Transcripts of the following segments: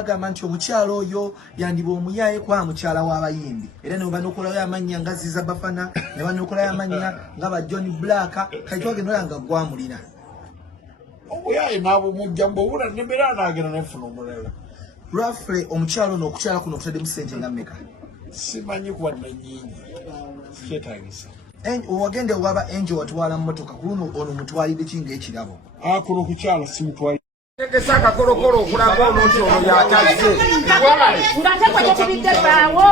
bagamba nti omukyalo oyo yandiba omuyaye kwa mukyala w'abayimbi era ne banokolayo amannya nga Ziza Bafana ne banokolayo amannya nga ba John Black kati twagenda olanga gwamulina omuyaye n'abo mujja mbobula nemera n'agenda nefuna omulala lwaffe omukyalo n'okukyala kuno okutadde mu ssente nga mmeka simanyi kuba nanyingi sikyetagisa owagende waba enjo watwala mu motoka ku luno ono mutwalidde kinga ekirabo kuno kukyala simutwali tegesa akakolokolo okulaga onoti ono yatazze ngatekwa tekibidde baawo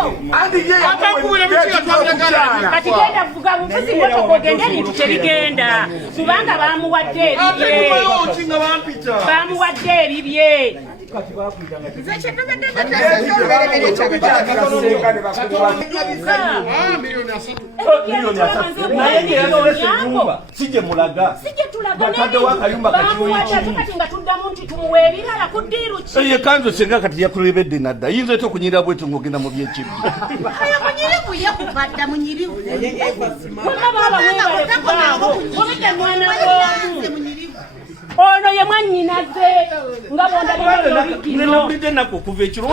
kati genda vuga buvuzi motoka ogende ebintu tebigenda kubanga bamuwadde ebibye sije mulaga ye kanzo senga kati yakulebedde nadda yinza ete okunyira bwetu ng'ogenda mu byekibbi ono ye mwannyinaze nga bondanawulidde nako okuva ekiro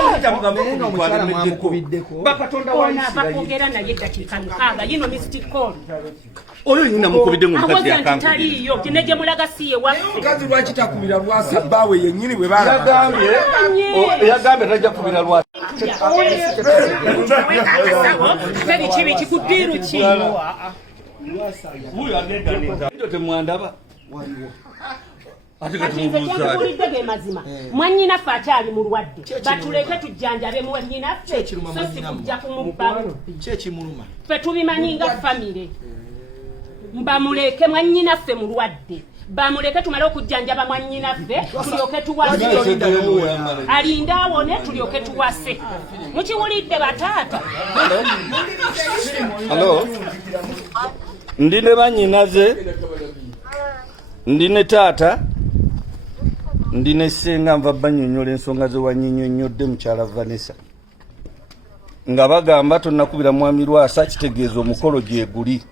bakatonda bakogera naye eddakiika 6 yino missed call oyo nyina mukubidde ngomukazi yakankuliyo kine gye mulaga si ye waffe mukazi lwaki takubira Lwasa bbaawe yennyini bwe yagambye tajja kubira Lwasa teri kibi kikudiru ki temwandaba Tulidde ge mazima. Mwannyinaffe akyali mulwadde. Batuleke tujjanjabe mwannyinaffe. So si kujja kumubbamu. Kyekimuluma. Ffe tubimanyi nga famire. Mbamuleke mwannyinaffe mulwadde. Bamuleke tumale okujjanjaba mwannyinaffe tulyoke tuwase. Alinda awone tulyoke tuwase. Mukiwulidde bataata? Hello. Ndine bannyinaze. Ndine taata. Ndine senga nva bannyonnyola ensonga ze wannyinnyonnyodde mukyala Vanessa nga bagamba tonnakubira mwami Lwasa kitegeeza omukolo gyeguli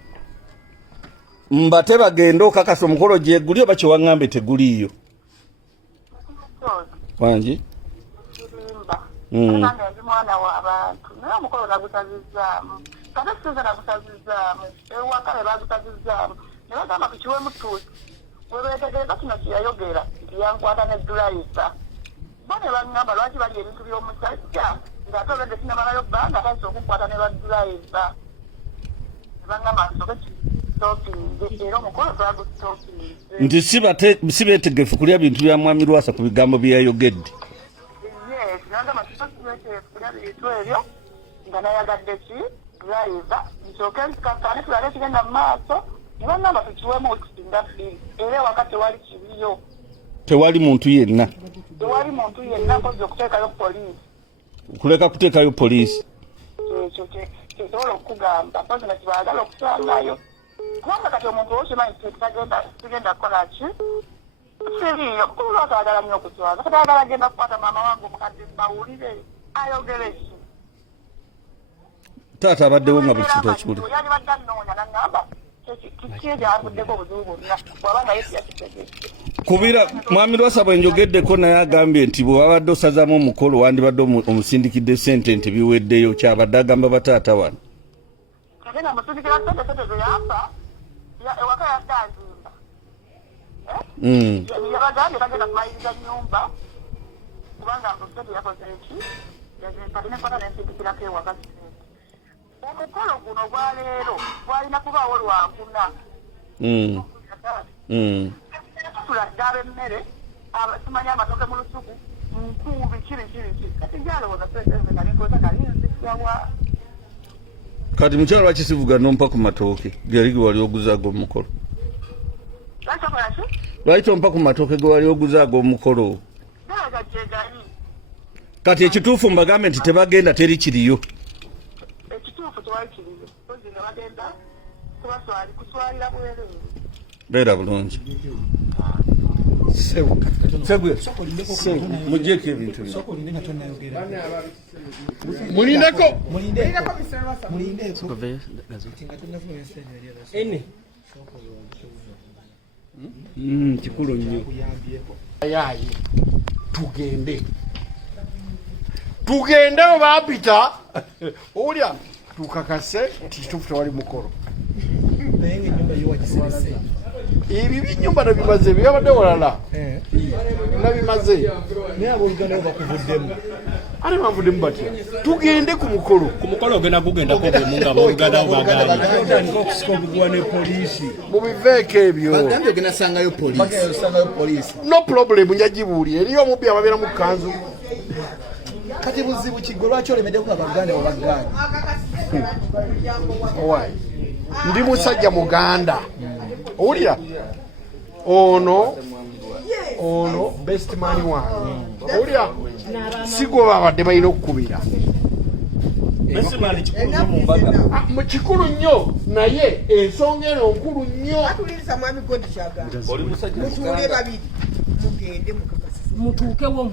mbate bagenda okakasa omukolo gyeguli oba kyewaŋŋambe teguliiyo wangi mwana w'abantu naye omukolo nagusazizaamu kate siza nagusazizaamu ewaka ne bagusazizaamu ne bagamba kukiwemu tuuti webeetegereza kino kyeyayogera nti yankwata ne Lwasa bo ne baŋŋamba lwaki bali ebintu by'omusajja ng'ate obedde sinamalayo bbanga atayisa okukwata ne Lwasa ne baŋŋamba nsoke kitookinze era omukolo twagusitookinze nti si beetegefu kulya bintu bya mwami Lwasa ku bigambo bye yayogedde yes nagamba sibeetegefu kulya bintu ebyo nga nayagadde ki Lwasa nsooke nsikakane tulabe ekigenda mu maaso Nibanga tukiwemu okusinda fee. Era wakati wali kibiyo. Tewali muntu yenna. Tewali muntu yenna kozo kuteekayo police. Kuleka kuteekayo police. Kisobola okugamba pozi na kibaagala okusangayo. Kubanga kati omuntu okimanyi tugenda kukola ki? Siriyo kuba kaagala nnyo okutwaza. Kati agala agenda kukwata maama wange omukadde bawulire ayogere ki. Taata abaddewo nga buli kintu akibuli. Yali badde annoonya n'angamba Kubira mwami Lwasa bwe njogeddeko naye agambye nti bwe wabadde osazaamu omukolo wandibadde omusindikidde ssente nti biweddeyo kyabadde agamba bataata wano. Omukolo guno gwa leero gwalina kubaawo lwakuna. Tuladde emmere tumanye amatoke mu lusuku nkubi kiri kati gyalowooza tweteze nalikoza nalinzisyawa. Kati mukyala lwaki sivuga nompa ku matooke geri ge wali oguzaago omukolo? Lwaki tompa ku matooke ge wali oguzaago omukolo? Kati ekituufu mbagambe nti tebagenda teri kiriyo. Beera bulungi. Mugyeko ebintu bino. Mulindeko. Kikulu nnyo. Ayayi tugende. tugende baapita olya tukakase titufu tewali mukolo ebibi ennyumba nabimaze byabadde walala nabimaze ate banvuddemu batya tugende ku mukolo ogenda kugendako bemunga booluganda mubiveeko ebyo no problem njagibuulira eriyo omubbi ababeera mu kanzu kati buzibu kiggwe lwaki olemeddeku nga baganda wabaganda ndi musajja muganda owulira ono best man wange owulira sigwe babadde balina okukubira kikulu nnyo naye ensonga eno nkulu nnyo mutuukewo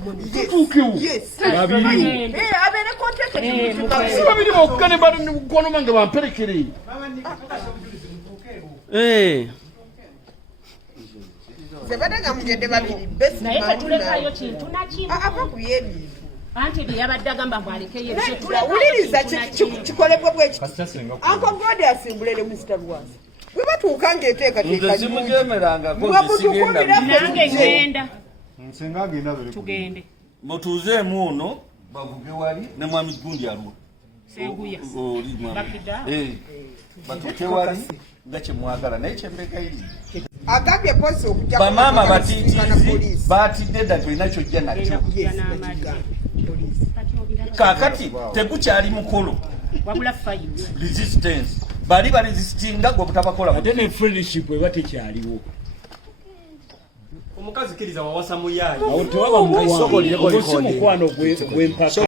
si babiri bokka ne bakonoma nga bamperekere naye tetulekayo kintu nakimu anti byeyabadde agamba mbwalekeyo wuliriza kikolebwa bwekiti Uncle God asimbulire Mr. Lwasa bwe batuuka nange ngenda tugende mutuuzeemu ono bavuge wali ne mwami gundi alwa senguya batuuke wali nga kyemwagala naye kyembekairi agambye posi okujja bamaama batiitiizi baatidde dda tulina kyojja nakyo kaakati tegukyali mukolo wabula fayo resistance bali baresistinga gwe butabakola ate ne friendship eba tekyaliwo omukazi kiriza wawasa muyaayi awo tewaba mukwano gw'empaka